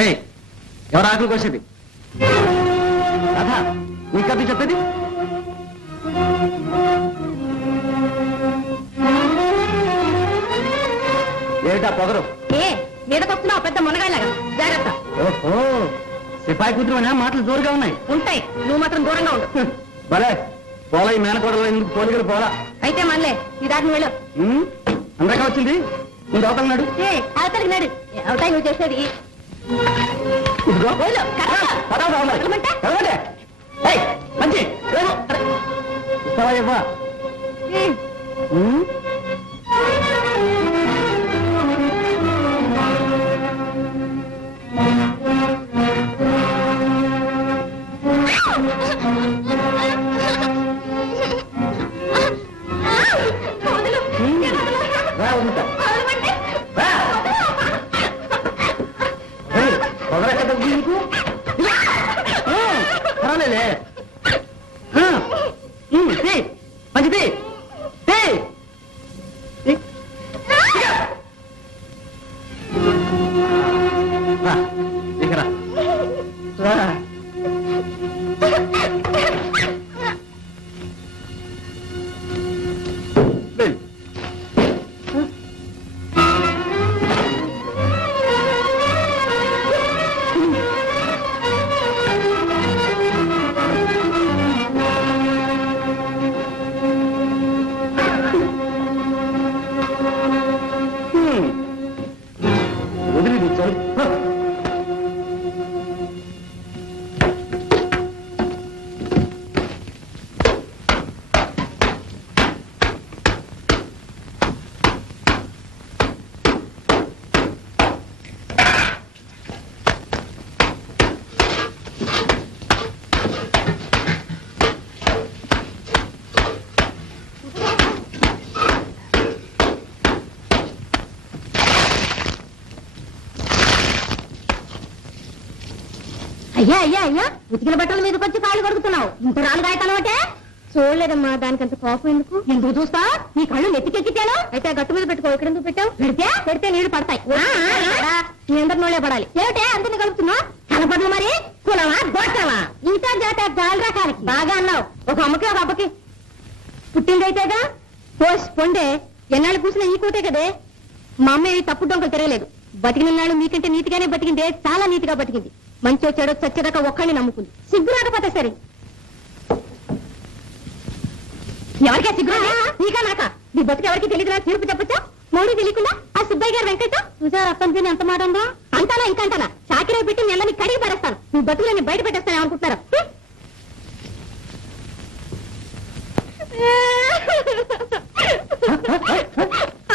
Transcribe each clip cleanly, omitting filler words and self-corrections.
ఎవరు ఆకులు కోసేది? రాధా, ఇంకా చెప్పేది ఏమిటా పొగరు? మీదకొస్తున్నావు పెద్ద మునగాయలాగా, జాగ్రత్త. ఓహో, సిపాయి కూతురు మాటలు జోరుగా ఉన్నాయి. ఉంటాయి, నువ్వు మాత్రం దూరంగా ఉండు. భలే పోలా, ఈ మేనకోడలో ఎందుకు పోలికలు పోలా. అయితే మనలే ఈ దాటిని వెళ్ళు. అందరికీ వచ్చింది, ముందు అవుతున్నాడు. అవతలికి నాడు అవుతాయి నువ్వు చేసేది. మంచి ఇవ్వా. పర్వాలేలే, మంచిది. దిగరా. అయ్యా అయ్యా అయ్యా, ఉతికిన బట్టల మీదకి వచ్చి కాళ్ళు కడుగుతున్నావు. ఇంత రాళ్ళు గాయతానవటే. చూడలేదమ్మా, దానికంత కోపం ఎందుకు? ఎందుకు చూస్తా? నీ కళ్ళు నెత్తికెక్కితేను. అయితే గట్టు మీద పెట్టుకో. ఇక్కడ ఎందుకు పెట్టావు? పెడితే నీళ్లు పడతాయి. నీ అందరి నోళ్ళే పడాలి. ఏమిటే అందరిని కలుపుతున్నా? కనపడలు మరి కులమా గోటమా? ఇంకా జాత చాలా రకాలకి. బాగా అన్నావు. ఒక అమ్మకి ఒక అబ్బకి పుట్టిందైతేగా. పొండే ఎన్నాళ్ళు కూసిన ఈ కూతే కదే. మా అమ్మ తప్పుడు డొంకలు తిరగలేదు. బతికినన్నాళ్ళు మీకంటే నీతిగానే బతికిందే, చాలా నీతిగా బతికింది. మంచో చెడో చచ్చేదాకా ఒక్కడిని నమ్ముకుంది. సిగ్గు రాకపోతే సరే. ఎవరికే సిగ్గు? నీకా నాకా? నీ బతుకు ఎవరికి తెలియదు నా తీర్పు చెప్పచ్చా? మోడీ తెలియకుండా ఆ సుబ్బయ్య గారు వెంకట చూసారు అప్పని ఎంత మాట ఉందా? అంటానా ఇంకంటానా? చాకిరే పెట్టి నెలని కడిగి పడేస్తాను. నీ బతుకులని బయట పెట్టేస్తాను అనుకుంటున్నారు.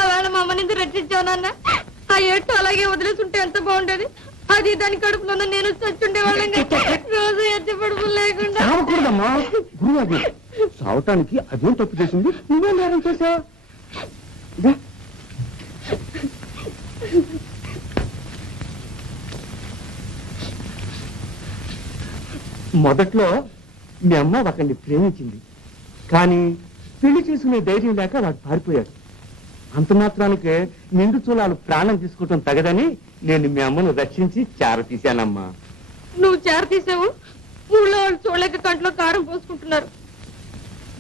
అవాళ మా అమ్మ నుంచి రక్షించావు నాన్న. ఆ ఏట్టు అలాగే వదిలేసుంటే ఎంత బాగుండేది. అది దాని కడుపులో నేను చచ్చుండేవాళ్ళంగా. రోజు ఎత్తి పడుపు లేకుండా. సావటానికి అదేం తప్పు చేసింది? నువ్వేం నేరం చేసావు? మొదట్లో మీ అమ్మ ఒకరిని ప్రేమించింది, కానీ పెళ్లి చేసుకునే ధైర్యం లేక వాడు పారిపోయాడు. అంత మాత్రానికే నిండు చూలాలు ప్రాణం తీసుకోవటం తగదని నేను మీ అమ్మను రక్షించి చార తీశానమ్మా. నువ్వు చార తీసావు? ఊళ్ళో వాళ్ళు చూడలేక కంట్లో కారం పోసుకుంటున్నారు.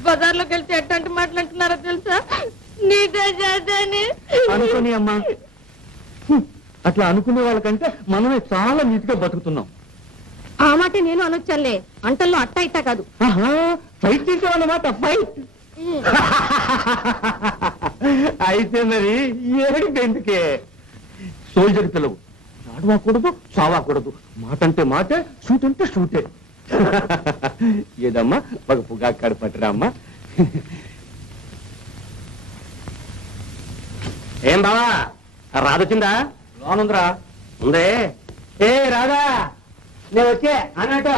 బజార్లోకి వెళ్తే ఎట్లాంటి మాటలు అంటున్నారో తెలుసా? నీదే చేద్దాని అనుకోని అమ్మా. అట్లా అనుకునే వాళ్ళకంటే మనమే చాలా నీతిగా బతుకుతున్నాం. ఆ మాట నేను అనొచ్చానులే. అంటల్లో అట్టా ఇట్టా కాదు. ఫైట్ చేసేవాళ్ళమాట. ఫైట్ అయితే మరి ఏడికి ఎందుకే? సోల్జర్ పిల్లవు. ఆడవాకూడదు, చావాకూడదు. మాట అంటే మాటే, షూట్ అంటే షూటే. ఏదమ్మా ఒక పుగాకాడు పట్టురా అమ్మా. ఏం బావా, రాదొచ్చిందా? లోనుందిరా. ఉందే. ఏ రాదా, నేను వచ్చే అన్నట్టు.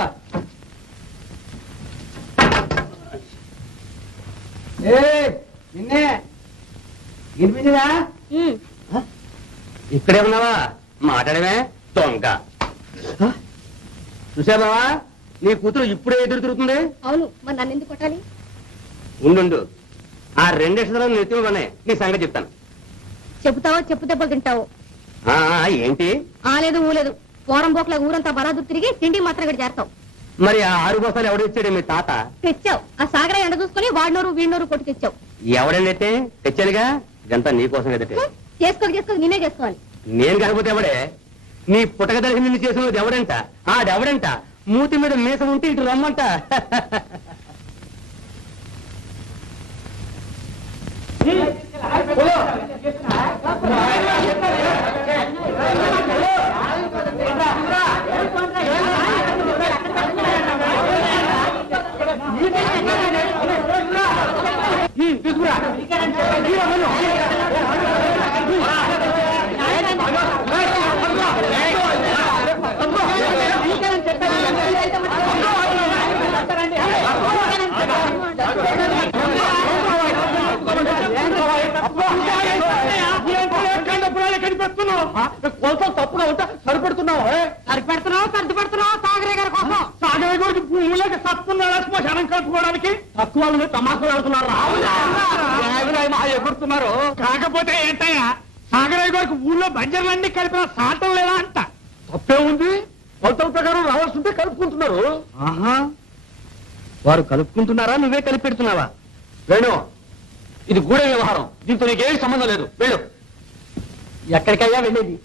నిన్నే వినిపించదా? ఇక్కడే ఉన్నావా? మాట్లాడమే దొంగ. చూసా బావా, నీ కూతురు ఇప్పుడే ఎదురు తిరుగుతుంది. అవును, మరి నన్ను ఎందుకు కొట్టాలి? ఉండు, ఆ 2 అక్షరాలు నెత్తిమనే నీ సంగతి చెప్తాను. చెబుతావో చెప్పు దెబ్బలు తింటావో. ఏంటి? లేదు ఊలేదు. పోరం బోట్ల ఊరంతా బలాదురు తిరిగి తిండి మాత్రం ఇక్కడ చేస్తావు. మరి ఆ 6 బస్తాలు ఎవడు ఇచ్చాడు మీ తాత? తెచ్చావు. ఆ సాగర ఎండ చూసుకుని వాడినోరు వీడినోరు కొట్టి తెచ్చావు. ఎవడైతే తెచ్చానుగా, ఇదంతా నీకోసం ఎదటే. చేసుకోవాలి నేనే చేసుకోవాలి. నేను కాకపోతే ఎవడే? నీ పుట్టక దర్శనం నిన్ను చేసినది ఎవడంట? ఆడెవడంట? మూతి మీద మీసం ఉంటే ఇటు రమ్మంట. కొంచెం తప్పుగా ఉంటా సరిపెడుతున్నావు సాగరే గారి కోసం. సాగరే గారికి భూములకి సత్తున్నాడా శ్మశానం కలుపుకోవడానికి? తక్కువ తమాషలు ఆడుతున్నారు, ఎగురుతున్నారు. కాకపోతే ఏంటయ్యా, సాగరయ్య గారికి ఊళ్ళో బంజర్లన్నీ కలిపిన సాటం లేదా అంట. తప్పే ఉంది, కొలతల ప్రకారం రావాల్సింటే కలుపుకుంటున్నారు. వారు కలుపుకుంటున్నారా, నువ్వే కలిపి పెడుతున్నావా? వేణు, ఇది గూడె వ్యవహారం, దీంతో నీకేం సంబంధం లేదు. వెళ్ళు. ఎక్కడికయ్యా వెళ్ళేది?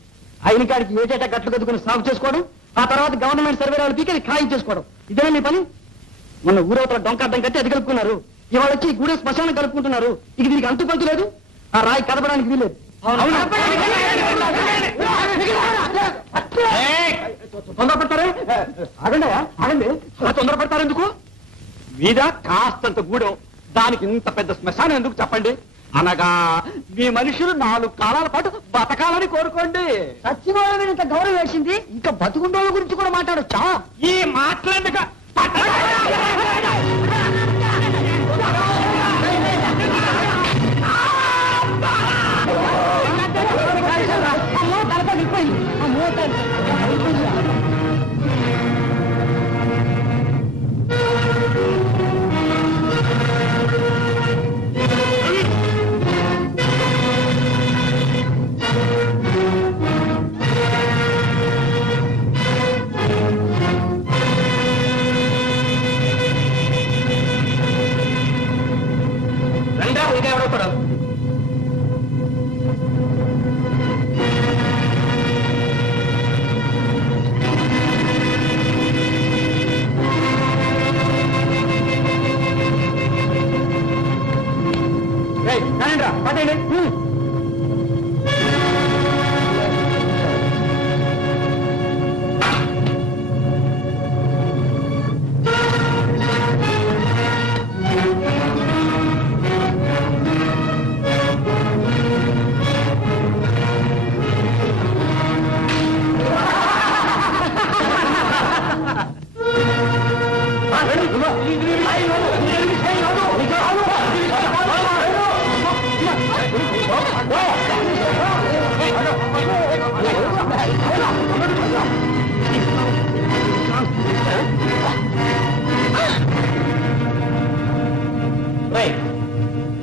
అయిన కాడికి ఏటేటా గట్లు కదుకుని సాగు చేసుకోవడం, ఆ తర్వాత గవర్నమెంట్ సర్వేరాలు పీకి అది ఖాయం చేసుకోవడం, ఇదేనా నీ పని? మొన్న ఊరవతల డొంకార్థం కట్టి అది కలుపుకున్నారు, ఇవాళ వచ్చి గూడె శ్మశానం కలుపుకుంటున్నారు. ఇక దీనికి అంతు పంతు లేదు, ఆ రాయి కదపడానికి వీలేదు. తొందరపడతారే? ఆగండి, తొందరపడతారు ఎందుకు? మీద కాస్తంత గూడెం, దానికి ఇంత పెద్ద శ్మశానం ఎందుకు చెప్పండి? అనగా మీ మనుషులు 4 కాలాల పాటు బతకాలని కోరుకోండి. సత్యమోహన్ ఇంత గౌరవం వేసింది, ఇంకా బతుకుండోళ్ళ గురించి కూడా మాట్లాడొచ్చా? ఈ మాట్లాడక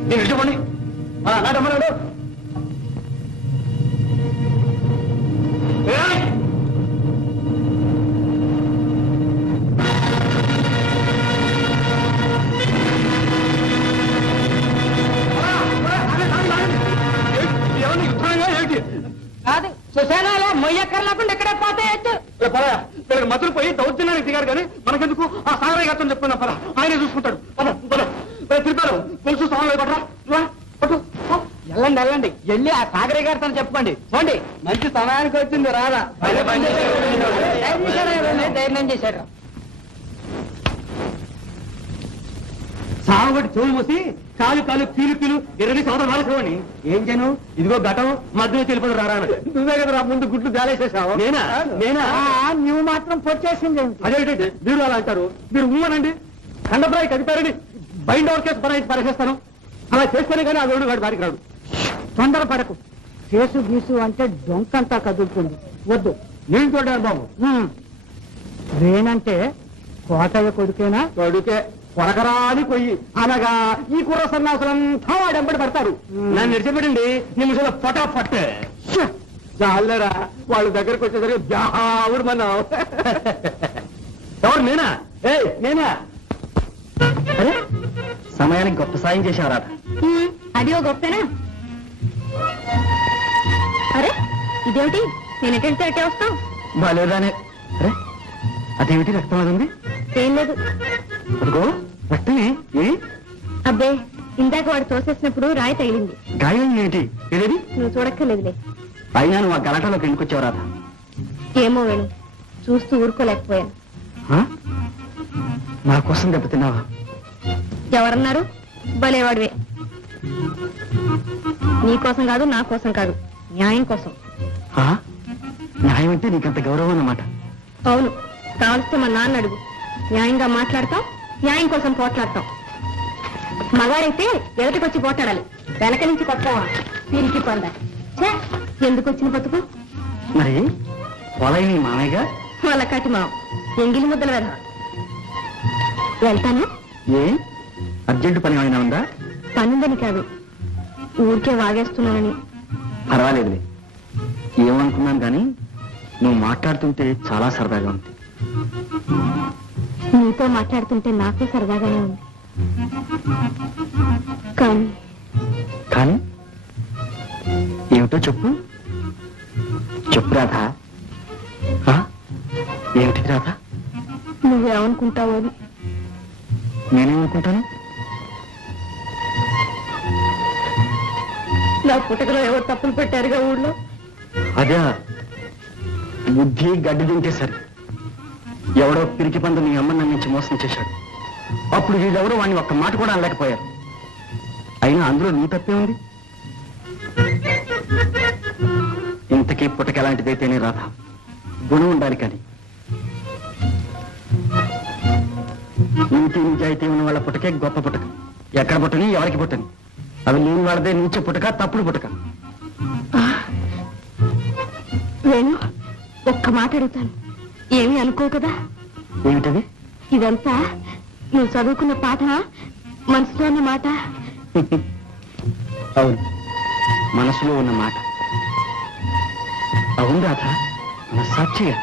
నేను చెప్పండి. నాటమ్మన్నాడు కాదు, సుశానాలో మొయ్యక్కర లేకుండా ఎక్కడ పోతాయచ్చు. వీళ్ళకి మతులు పోయి దౌర్జన్యానికి దిగారు, కానీ మనకెందుకు? ఆ సాగరయ్య గారితో చెప్తున్నా పద, ఆయనే చూసుకుంటాడు. తిరిపారు తెలుసు సాగరయ్య పట్రా, పట్టు. వెళ్ళండి వెళ్ళి ఆ సాగరయ్య గారితో చెప్పుకోండి. చూడండి, మంచి సమయానికి వచ్చింది రాదా. ధైర్యం చేశారు. సాగుబడి చెవులు మూసి కాలు కీలు ఎర్రని సోదరు వాళ్ళని ఏం చేయను? ఇదిగో ఘటం మధ్యలో తెలిపదు రారా. నువ్వే కదా ముందు గుడ్లు గాలేసేసావు. నేనా? నువ్వు మాత్రం పొచ్చేసింది. అదేంటంటే మీరు అలా అంటారు? మీరు ఊమనండి, ఖండప్రాయి కదిపారని బైండ్ ఓవర్ కేసు బనాయించి పరిచేస్తాను. అలా చేస్తేనే కానీ ఆ వేడు వాడి బారికి రాడు. తొందరపడకు, కేసు గీసు అంటే డొంకంతా కదులుతుంది. వద్దు, నేను చూడాలి బాబు. వేనంటే కోటయ్య కొడుకేనా? కొడుకే, కొరకరాని కొయ్యి. అనగా ఈ కుర్ర సన్నాసులంతా వాడెంబడి పడతారు. నన్ను నిడిచిపెట్టండి, నిమిషంలో పటాపట్. చాలరా వాళ్ళ దగ్గరకు వచ్చేసరికి జావుడు మనం ఎవరు నేనా నేనా అరే సమయానికి గొప్ప సాయం చేశావు రాధ. అది ఓ గొప్పనా? అరే ఇదేమిటి, నేను ఎటెళ్తే అట్టే వస్తావు? బాలేదానే. అరే అదేమిటి రక్తం అది ఉంది? ఏం లేదు. అదిగో రక్తమే. ఏ అబ్బే, ఇందాక వాడు తోసేసినప్పుడు రాయి తగిలింది. గాయం ఏంటి? ఏదేది? నువ్వు చూడక్కర్లేదులే. అయినా నువ్వు ఆ గలాటలోకి ఎందుకు వచ్చావు రాధ? ఏమో వేణు, చూస్తూ ఊరుకోలేకపోయాను. నా కోసం దెబ్బతిన్నావా? ఎవరన్నారు? భలేవాడివే. నీ కోసం కాదు, నా కోసం కాదు, న్యాయం కోసం. న్యాయం అంటే నీకంత గౌరవం అన్నమాట. అవును, కావలిస్తే మా నాన్న అడుగు. న్యాయంగా మాట్లాడతాం, న్యాయం కోసం పోట్లాడతాం. మగాడైతే ఎదుటికొచ్చి పోట్లాడాలి, వెనక నుంచి కొట్టవా తిరిగి పొందా. ఎందుకు వచ్చిన బతుకు? మరి పొలైన మామయ్యగా వాళ్ళ కాటి మా ఎంగిలి ముద్దలు వెళ్తా. వెళ్తాను. ఏ అర్జెంటు పని ఏమైనా ఉందా? పనుందని కాదు, ఊరికే వాగేస్తున్నానని. పర్వాలేదులే. ఏమనుకున్నాను కానీ నువ్వు మాట్లాడుతుంటే చాలా సరదాగా ఉంది. నీతో మాట్లాడుతుంటే నాకు సరదాగానే ఉంది. కానీ కానీ ఏమిటో చెప్పు. చెప్పు రాధా. ఏమిటిది రాధా? నువ్వేమనుకుంటావు అని. నేనేమనుకుంటాను? నా పుట్టకలో ఎవరు తప్పులు పెట్టారుగా ఊళ్ళో. అదే బుద్ధి గడ్డి తింటే సరే. ఎవడో పిరికి పండు నీ అమ్మ నన్ను నుంచి మోసం చేశాడు. అప్పుడు వీళ్ళెవరో వాడిని ఒక్క మాట కూడా అనలేకపోయారు. అయినా అందులో నీ తప్పే ఉంది. ఇంతకీ పుట్టక ఎలాంటిదైతేనే రాధా, గుణం ఉండాలి. కానీ నీతి నిజాయితీ ఉన్న వాళ్ళ పుట్టకే గొప్ప పుట్టక. ఎక్కడ పుట్టని, ఎవరికి పుట్టని, అవి లేని వాళ్ళదే నీచే పుట్టక, తప్పుడు పుట్టక. నేను ఒక్క మాట అడుగుతాను, ఏమీ అనుకో కదా? ఏమిటది? ఇదంతా నువ్వు చదువుకున్న పాట, మనసులో ఉన్న మాట. అవును, మనసులో ఉన్న మాట. అవును రాధా, మన సాక్షిగా.